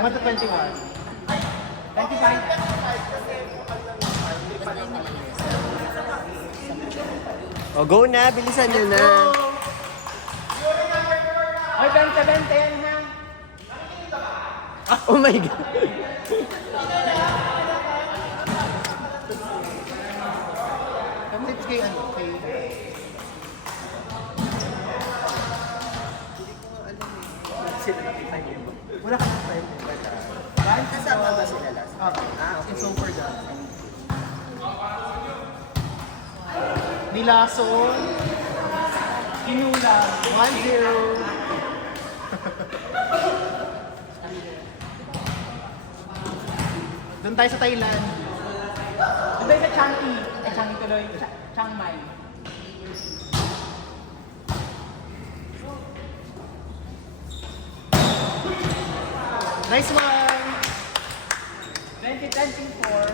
1 to 21. 25. O, go na. Bilisan nyo na. Ay, 20 yan ha. Oh my God. Tips kay ano? Kay... Sila nakita niyo ba? Wala ka na time. Bakit kasama ba sila last? Okay. So for that. Nilason. Kinulang. 1-0. Doon tayo sa Thailand. Doon tayo sa Changi. Ay, Changi tuloy. Chiang Mai. Nice one! 2024.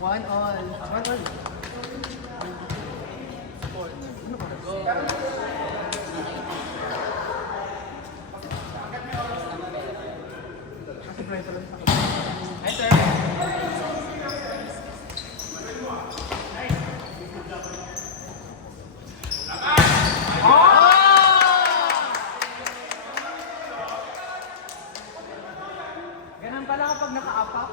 1 all. 1 all. Kasi pwede lang sa Hi, sir. Ganun pala kapag naka-apak.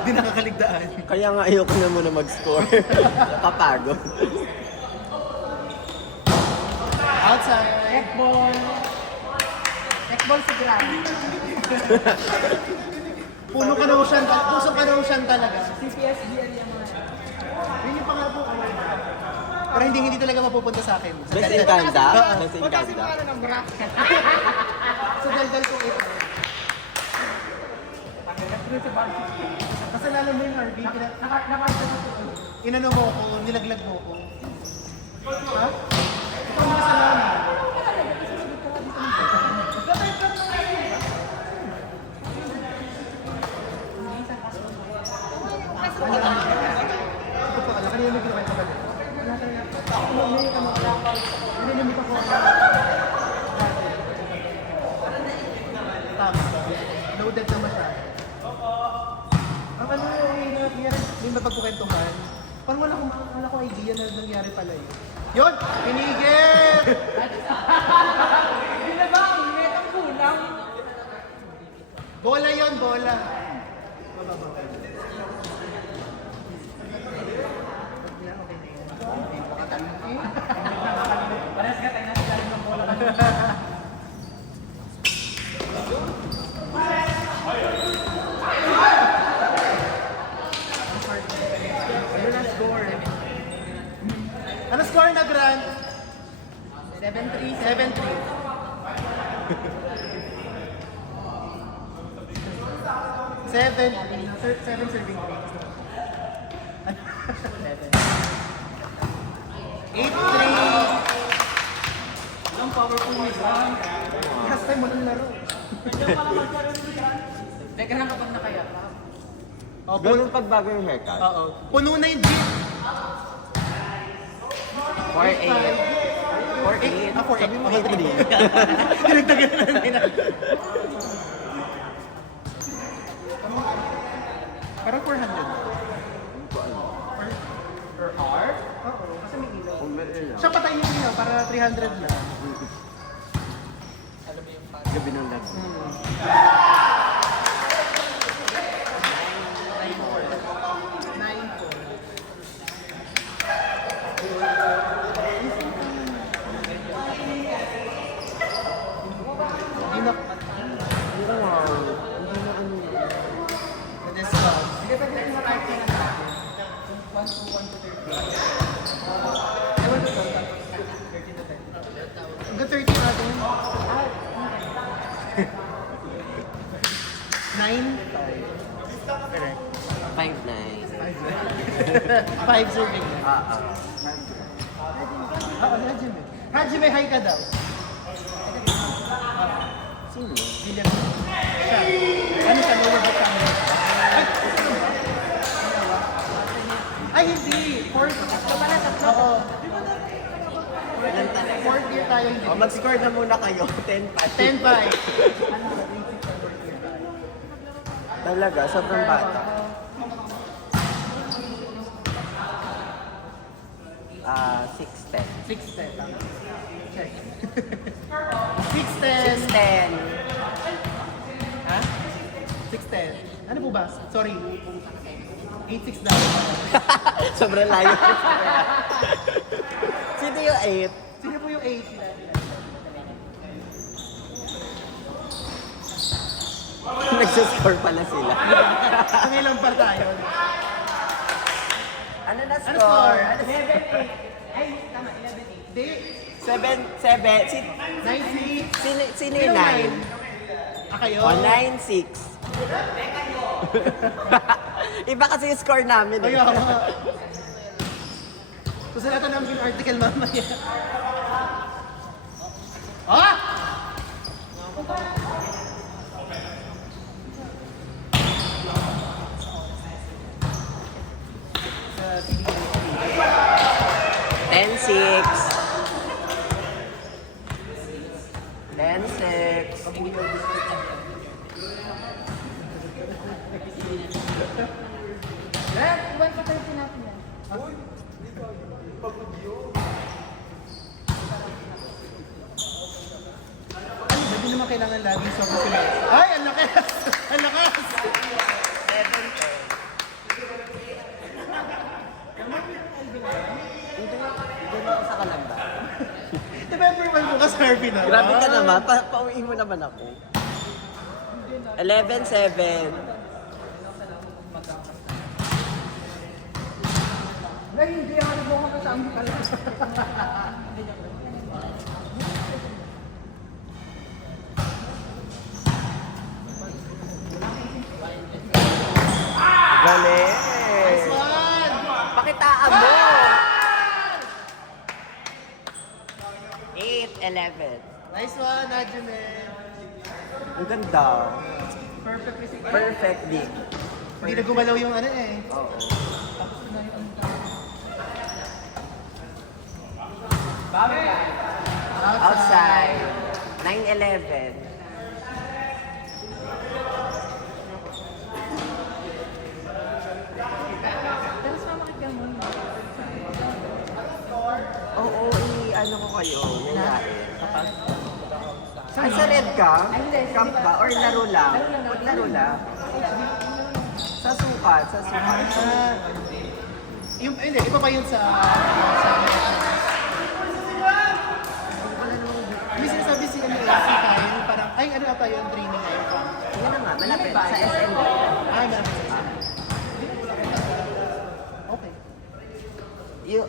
Hindi nakakaligdaan. Kaya nga ayoko na muna mag-score. Kapagod. Outside. Tekball. Tekball si Gran. Puno ka daw siya. Puso ka daw siya talaga. CPSGL yung mga. Yun yung pangarap ko. Pero hindi talaga mapupunta sa akin. Best in Canada? Oo. Best in Kasi Canada? mga ng bracket. So daldal ko ito. Nag-through sa varsity. Kasi lalo mo yung RV. Inano mo ko, nilaglag mo ko. Ha? Ito ang kasalanan. Ito po, alam, kanina may kinakain ka ba? Nililimit ako. Tama. Loaded naman siya. Ang ano yung nangyari, may mapagkukwentuhan. Parang wala akong idea na nangyari pala yun. Yun! Pinigil! Hindi na ba? Init ang kulang. Bola yun, bola. Bababa. Parehas ka tayo nasa lalim ng bola kanina. Ayun ang score. Ano score na, Grant? 7-3. 7-3. 7 serving 3. 8-3. Ang powerful ni Gran. Last time walang laro. Teka lang kapag nakaya pa. Oh, Ganun pagbago yung haircut? Oo. Puno na yung jeep. 4-8. 4-8. 4-8. Sabi mo 8 din. Dinagdagan na nila. Parang 400. Per hour? Oo. Kasi may ilaw. Kung meron lang. Siya patayin yung ilaw para 300 lang. Gabi ng lahat. Hindi na. Wow. Hindi na ano. Na-discuss. Sige, pwede natin sa type na natin. Correct. 5'9". 5 serving na. Hajime. Hajime, hi ka daw. Sino? William. Siya. Ano siya? Lower back camera. Ay, hindi. Fourth. Oo. Fourth year tayo hindi. O, mag-score na muna kayo. 10-5. 10-5. Talaga, sobrang bata. 6'10". 6'10. Check. 6'10. 6'10". Ha? 6'10. Ano po ba? Sorry. 8'6 daw. Sobrang layo. Sino yung 8? Sino po yung 8? Nagsascore pala sila. Ang ilang pa tayo. Ano na Ano score? score? 11-8. Ay, tama, 11-8. Di. 7. 9-6. Sino yung 9? Kayo? O, 9-6. Iba kasi yung score namin. Ayaw nga. Susulatan namin yung article mamaya. Ah! Sa CDA. 10-6. 10-6. Iwan pa tayo natin yan. Hindi naman kailangan laging sobrang sila. Ay, ang lakas! Ang lakas! 7. Hindi ako sa kalamba. November 1 bukas Harvey na. Grabe ka naman. Pauwiin mo naman ako. 11-7. Ay, hindi ako nagbukas sa amin pala. Galing! Nice one! Pakitaan mo! 8-11. Nice one, Hajime. Ang ganda. Perfect music. Perfect din. Hindi na gumalaw yung ano eh. Oo. Outside. 9-11. Tapos mamakit mo. Oo, ano ko kayo. Yayain. Kapag. Ay, sa red ka? Ay, hindi. Camp ba? Or laro lang? Laro lang. Sa sukat. Ah, yung, hindi, iba pa yun sa may sinasabi si ano, si Kyle, parang, ay, ano ata yun, training ngayon pa. Yan na nga, malapit. Sa SM. Ah, malapit sa okay.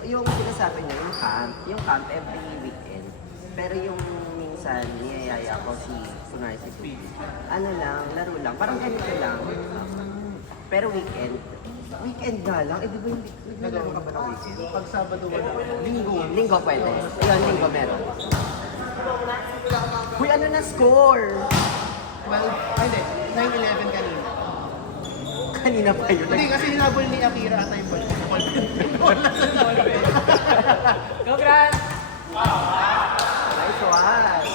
Yung sinasabi niya, yung camp every weekend. Pero yung minsan, niyayaya ko kunwari si Pete. Ano lang, laro lang. Parang ganito lang. Pero weekend nga lang. Eh, di ba yung naglaro ka ba ng weekend? Pag Sabado, wala. Linggo. Linggo pwede. Ayun, linggo meron. Uy, ano na score? Well, ay, hindi, 9-11 kanina. Kanina pa yun. Hindi, kasi hinabol ni Akira ata yung ball. Congrats! Nice one.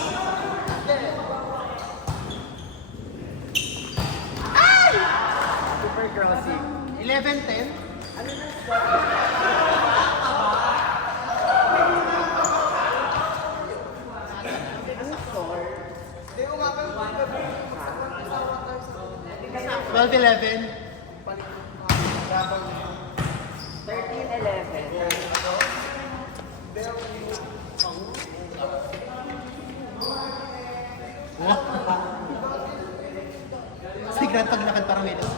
Ay! Super crossing. 11-10. Ano 12-11. 13-11. Si Grant pag lakad parang may dos.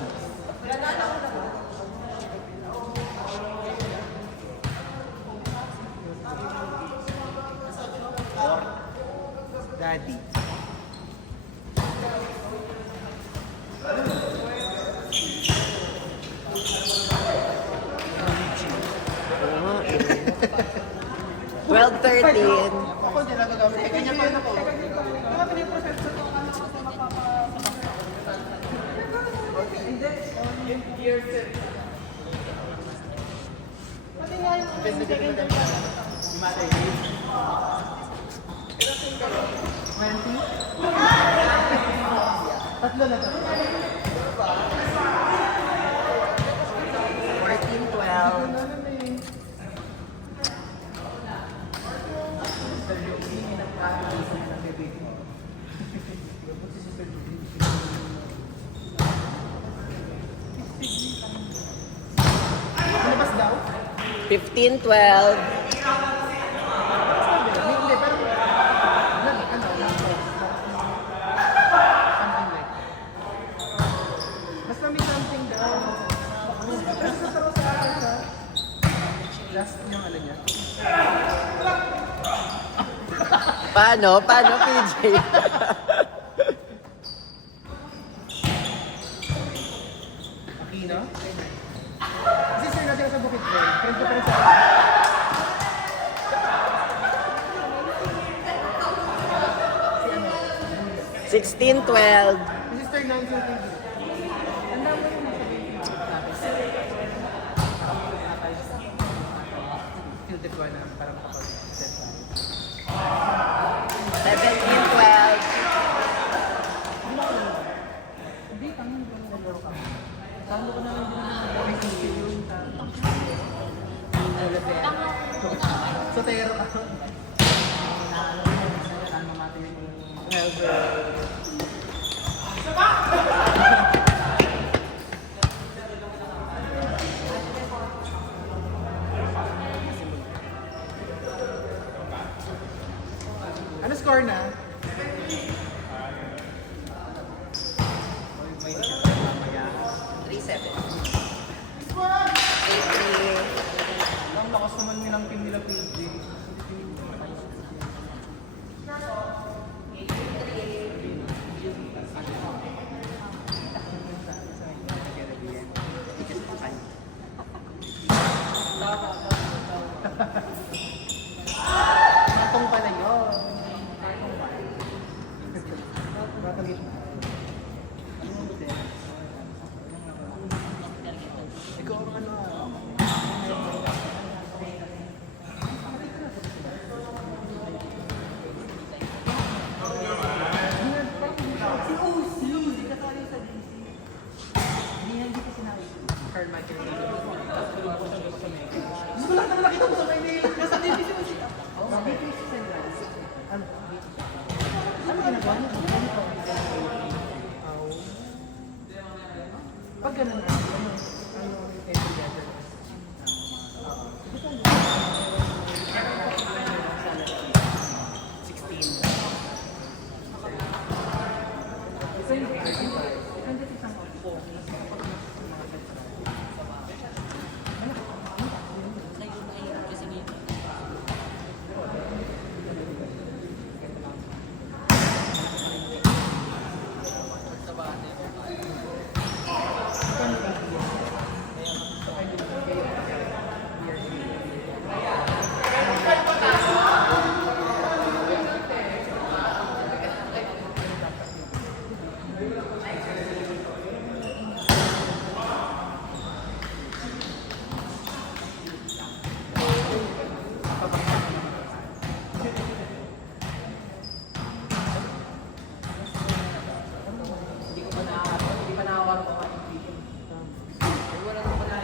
Daddy. 12:13. Ako hindi na gagamit. Eh, ganyan pa rin ako. Tatlo na to. 14-12. Lumabas daw? 15-12. Hindi, pero... Something like... Basta may something daw. Basta taro sa akin sa... Last yung ano niya. Paano? Paano, PJ? Aquino? Sister natin sa Bukit Boy. Friend ko pa rin sa... 16-12. Si Sister Nancy yung TV. Tanda mo yung nasa video natin. Tilted ko na para makapag-set tayo. 17-12. Hindi, tangan ko na naglaro kami. Tama ko naman din naman yung Sotero ka. Ano score na? 3-7. 8-3. Ang lakas naman nilang team nila PJ. Matong pala yun. Matong ikaw ang ano Carl Michael Gusto ko lang naman nakita mo sa Maynila. Nasa DPC mo siya. Ano? Ano ginagawa niyo? Pag ganun na, ano yung together?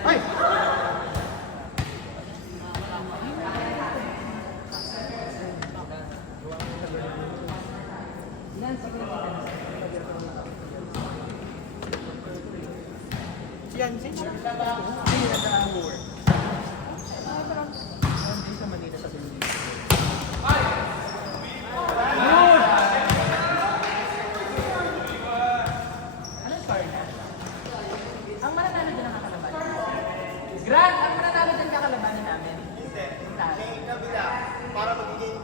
Ay! Yan, si Hindi, nag-work. Hindi sa Manila sa Pilipinas. Ano score na? Ang mananalo dyan ang kakalaban. Grant, ang mananalo dyan kakalabanin namin. May kabila, para magiging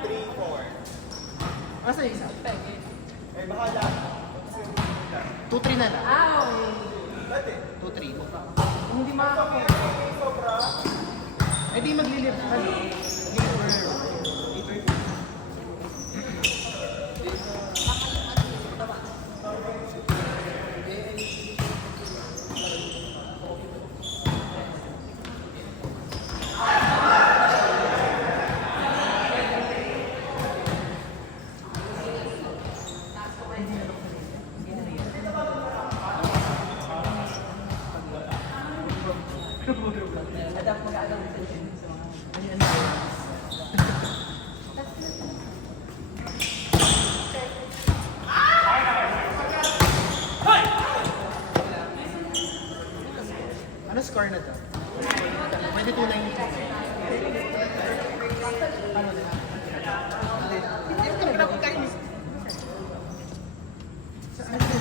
3-4. Asa yung isa? Eh, bahala. 2-3 na lang. Okay. 2-3. Hindi makakapag. Eh di maglilip. Ano? Maglilip Ano score na to? 22-19. Ano na? Hindi ko na kung kayo. Saan na?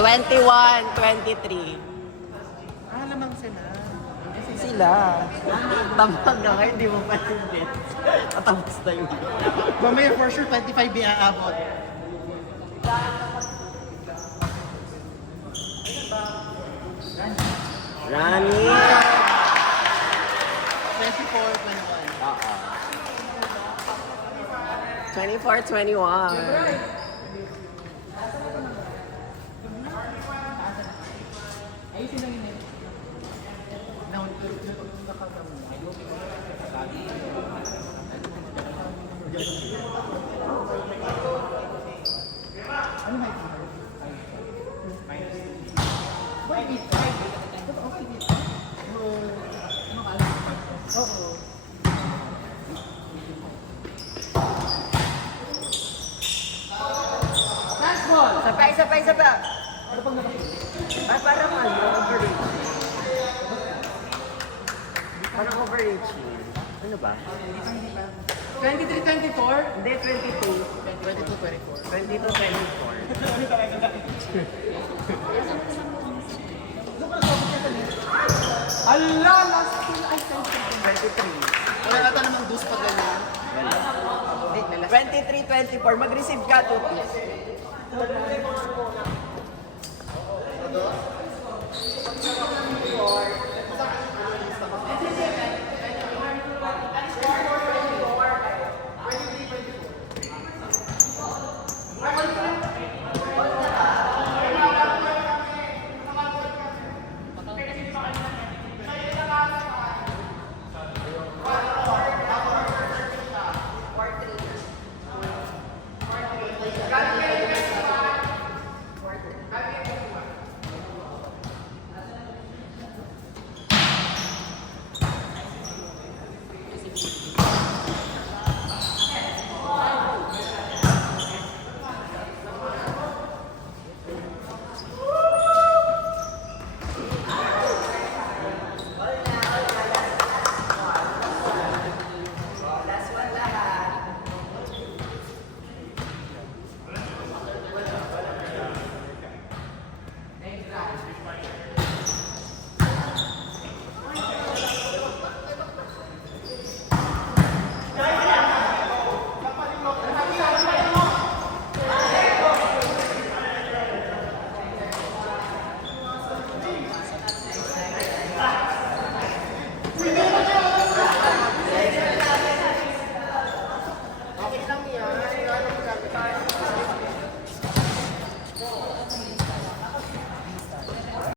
21-23. Lamang sila. Sila. Tamag na ngayon, di mo pa yung bet. Tatapos na yun. Mamaya for sure 25 iaabot. Rani! 24-21. Oo. 24-21. Ano may Oo. Isa pa. Ay, parang overreaching. Parang overreaching. Ano ba? 23-24? Hindi, 22. 22-24. 22-24. Ala, last kill ay 23. Wala ata namang dos pa ganyan. 23-24. Mag-receive ka, 2 piece. Ano?